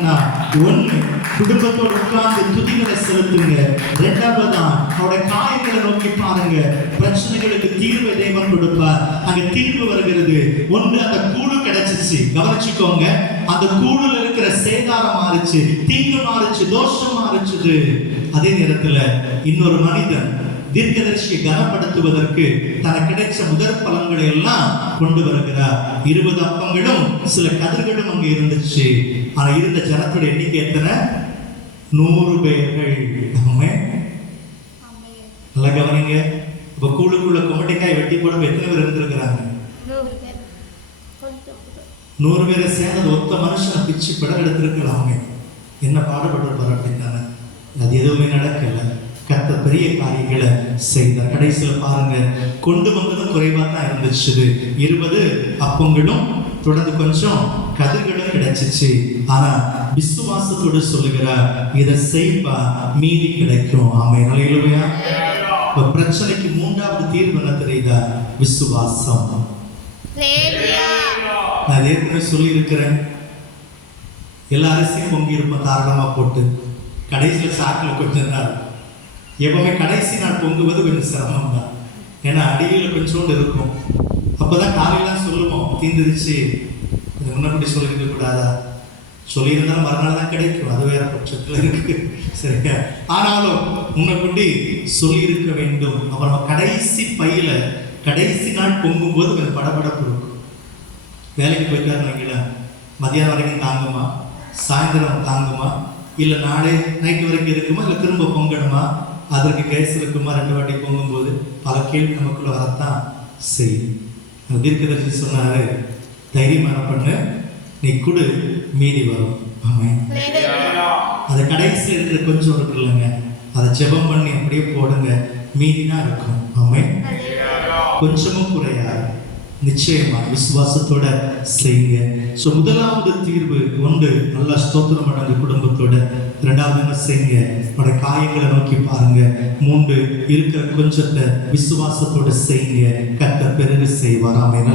என்னன்னா, ஒண்ணு குடும்பத்தோடு உட்கார்ந்து துதிகளை செலுத்துங்க. இரண்டாவதா அவருடைய காயங்களை நோக்கி பாருங்க. பிரச்சனைகளுக்கு தீர்வை தேவன் கொடுப்பார். அங்க தீர்வு வருகிறது. ஒன்று அந்த கூடு கிடைச்சிச்சு, கவனிச்சுக்கோங்க. அந்த கூடுல இருக்கிற சேதாரம் மாறுச்சு, தீங்கு மாறுச்சு, தோஷம் மாறுச்சு. அதே நேரத்துல இன்னொரு மனிதன் தீர்க்கதரிசியை கனப்படுத்துவதற்கு தனக்கு கிடைச்ச முதற் பலன்களை எல்லாம் கொண்டு வருகிறார். 20 அப்பங்களும் சில கதிர்களும் அங்கே இருந்துச்சு. ஆனா இருந்த ஜனத்தோட எண்ணிக்கை எத்தனை? 100 பேர்கள். நல்லா கவனிங்க. இப்ப கூழுக்குள்ள கொமட்டிக்காய் வெட்டி போட எத்தனை பேர் இருந்திருக்கிறாங்க? 100 பேரை சேர்ந்தது ஒத்த மனுஷனை பிச்சு படம் எடுத்திருக்கலாமே. என்ன பாடுபட்டு அப்படித்தானே? அது எதுவுமே நடக்கல. கர்த்தர் பெரிய காரியங்களை செய்தார். கடைசியில் பாருங்க, கொண்டு வந்ததும் குறைவா தான் இருந்துச்சு. 20 அப்பங்களும் தொடர்ந்து கொஞ்சம் கதிர்களும் கிடைச்சிச்சு. ஆனா விசுவாசத்தோடு சொல்லுகிறார், இதை செய்ப்பா, மீதி கிடைக்கும். ஆமென். ஹல்லேலூயா. இப்ப பிரச்சனைக்கு 3வது தீர்வு என்ன தெரியுதா? விசுவாசம். நான் ஏற்கனவே சொல்லி இருக்கிறேன், எல்லா அரிசியும் பொங்கி இருப்போம் தாராளமா போட்டு, கடைசியில் சாக்கில் கொஞ்சம் நாள். எப்பவுமே கடைசி நாள் பொங்குவது கொஞ்சம் சிரமம் தான். ஏன்னா அடியில் கொஞ்சோண்டு இருக்கும். அப்போதான் காலையெல்லாம் சொல்லுவோம், தீந்துருச்சு, இது முன்னப்படி சொல்லியிருக்க கூடாதா? சொல்லியிருந்தாலும் மறுநாள் தான் கிடைக்கும், அது வேற பட்சத்தில் இருக்கு. சரியா? ஆனாலும் முன்னப்படி சொல்லியிருக்க வேண்டும். அப்புறம் கடைசி பையில கடைசி நாள் பொங்கும் போது கொஞ்சம் படபடப்பு இருக்கும். வேலைக்கு போயிட்டாருங்களா, மதியானம் வரைக்கும் தாங்குமா, சாயந்தரம் தாங்குமா, இல்லை நாளை நைட்டு வரைக்கும் இருக்குமா, இல்லை திரும்ப பொங்கணுமா, அதற்கு கேஸ் இருக்குமா, 2 வாட்டி பொங்கும்போது பல கேள்வி நமக்குள்ள வரத்தான் செய்யும். தீர்க்கதரிசி சொன்னாரு, தைரியமான பண்ணு, நீ குடு, மீதி வரும். ஆமென். அதை கடைசியில் இருக்கிற கொஞ்சம் இருக்குல்லங்க, அதை ஜெபம் பண்ணி அப்படியே போடுங்க, மீதினா இருக்கும். ஆமென். கொஞ்சமும் குறையாது. நிச்சயமா விசுவாசத்தோட செய்யுங்க. முதலாவது தீர்வு ஒன்று, நல்ல ஸ்தோத்திரம் அடைந்த குடும்பத்தோட. 2வது என்ன செய்யுங்க? உடைய காயங்களை நோக்கி பாருங்க. 3 இருக்கிற கொஞ்சத்தை விசுவாசத்தோட செய்யுங்க. கர்த்தர் பெருக செய்வார். ஆமென்.